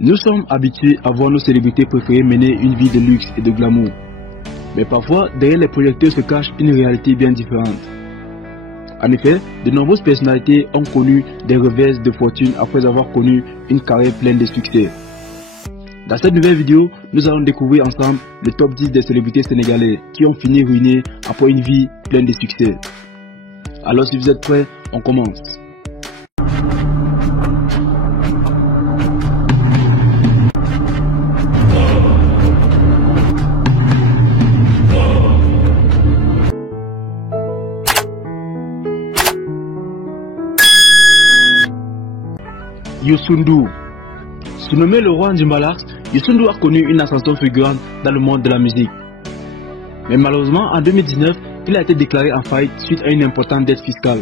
Nous sommes habitués à voir nos célébrités préférées mener une vie de luxe et de glamour. Mais parfois, derrière les projecteurs se cache une réalité bien différente. En effet, de nombreuses personnalités ont connu des revers de fortune après avoir connu une carrière pleine de succès. Dans cette nouvelle vidéo, nous allons découvrir ensemble le top 10 des célébrités sénégalaises qui ont fini ruinées après une vie pleine de succès. Alors si vous êtes prêts, on commence. Youssou N'Dour. Surnommé le roi du Mbalax, Youssou N'Dour a connu une ascension fulgurante dans le monde de la musique. Mais malheureusement, en 2019, il a été déclaré en faillite suite à une importante dette fiscale.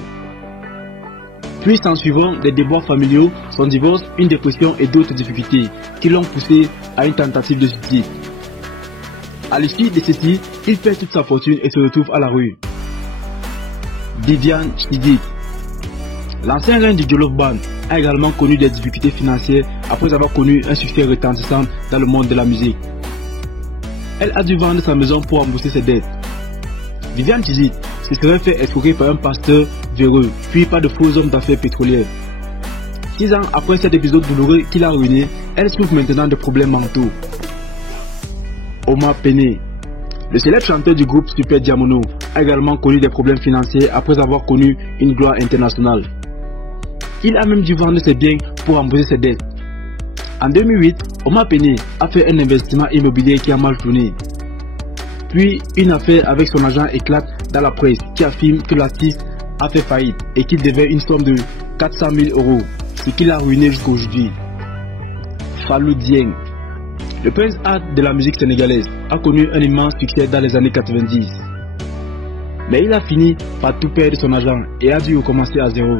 Puis s'en suivant des déboires familiaux, son divorce, une dépression et d'autres difficultés qui l'ont poussé à une tentative de suicide. À l'issue de ceci, il perd toute sa fortune et se retrouve à la rue. Viviane Chidid. L'ancien reine du Jolof Band a également connu des difficultés financières après avoir connu un succès retentissant dans le monde de la musique. Elle a dû vendre sa maison pour rembourser ses dettes. Viviane Chidid se serait fait escroquer par un pasteur véreux, puis par de faux hommes d'affaires pétrolières. 6 ans après cet épisode douloureux qui l'a ruiné, elle souffre maintenant de problèmes mentaux. Omar Pène. Le célèbre chanteur du groupe Super Diamono a également connu des problèmes financiers après avoir connu une gloire internationale. Il a même dû vendre ses biens pour rembourser ses dettes. En 2008, Omar Pène a fait un investissement immobilier qui a mal tourné. Puis, une affaire avec son agent éclate dans la presse qui affirme que l'artiste a fait faillite et qu'il devait une somme de 400 000 €, ce qui l'a ruiné jusqu'à aujourd'hui. Fallou Dieng. Le prince art de la musique sénégalaise a connu un immense succès dans les années 90. Mais il a fini par tout perdre son argent et a dû recommencer à zéro.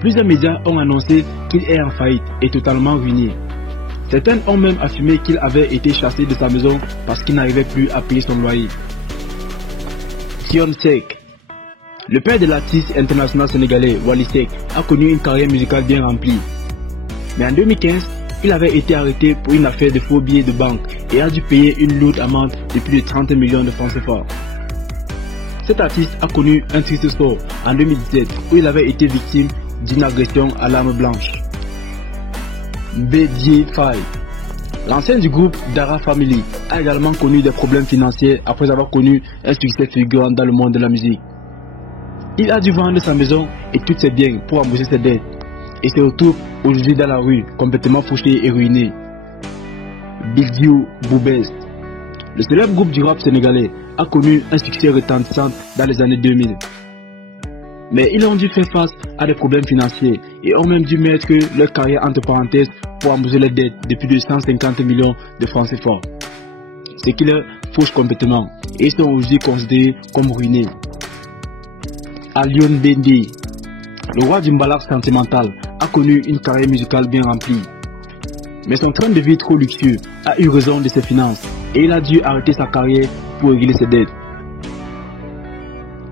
Plusieurs médias ont annoncé qu'il est en faillite et totalement ruiné. Certains ont même affirmé qu'il avait été chassé de sa maison parce qu'il n'arrivait plus à payer son loyer. Thione Seck. Le père de l'artiste international sénégalais Wally Seck a connu une carrière musicale bien remplie. Mais en 2015, il avait été arrêté pour une affaire de faux billets de banque et a dû payer une lourde amende de plus de 30 millions de francs CFA. Cet artiste a connu un triste sort en 2017 où il avait été victime d'une agression à l'arme blanche. Bédié Faye. L'ancien du groupe Dara Family a également connu des problèmes financiers après avoir connu un succès fulgurant dans le monde de la musique. Il a dû vendre sa maison et tous ses biens pour rembourser ses dettes et se retrouve aujourd'hui dans la rue, complètement fauché et ruiné. Bidiou Boubès. Le célèbre groupe du rap sénégalais a connu un succès retentissant dans les années 2000. Mais ils ont dû faire face à des problèmes financiers et ont même dû mettre leur carrière entre parenthèses pour rembourser les dettes de plus de 150 millions de francs CFA. Ce qui leur fauche complètement et ils sont aujourd'hui considérés comme ruinés. Alioune Ndéndé. Le roi du Mbalax sentimental a connu une carrière musicale bien remplie. Mais son train de vie trop luxueux a eu raison de ses finances et il a dû arrêter sa carrière pour régler ses dettes.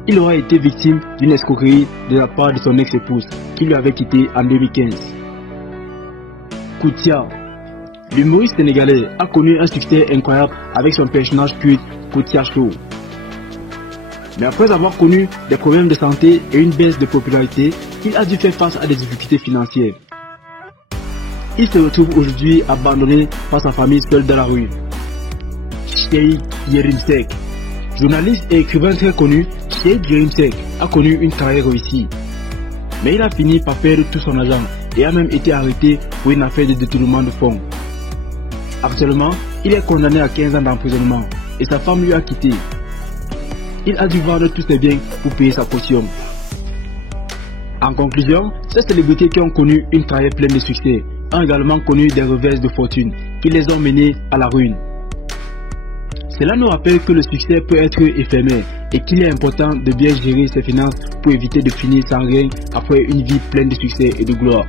Il aura été victime d'une escroquerie de la part de son ex-épouse qui lui avait quitté en 2015. Kouthia. L'humoriste sénégalais a connu un succès incroyable avec son personnage culte Kouthia Show. Mais après avoir connu des problèmes de santé et une baisse de popularité, il a dû faire face à des difficultés financières. Il se retrouve aujourd'hui abandonné par sa famille seule dans la rue. Cheikh Yérim Seck. Journaliste et écrivain très connu, Cheikh Yérim Seck a connu une carrière réussie. Mais il a fini par perdre tout son argent et a même été arrêté pour une affaire de détournement de fonds. Actuellement, il est condamné à 15 ans d'emprisonnement et sa femme lui a quitté. Il a dû vendre tous ses biens pour payer sa caution. En conclusion, ces célébrités qui ont connu une carrière pleine de succès ont également connu des revers de fortune qui les ont menés à la ruine. Cela nous rappelle que le succès peut être éphémère et qu'il est important de bien gérer ses finances pour éviter de finir sans rien après une vie pleine de succès et de gloire.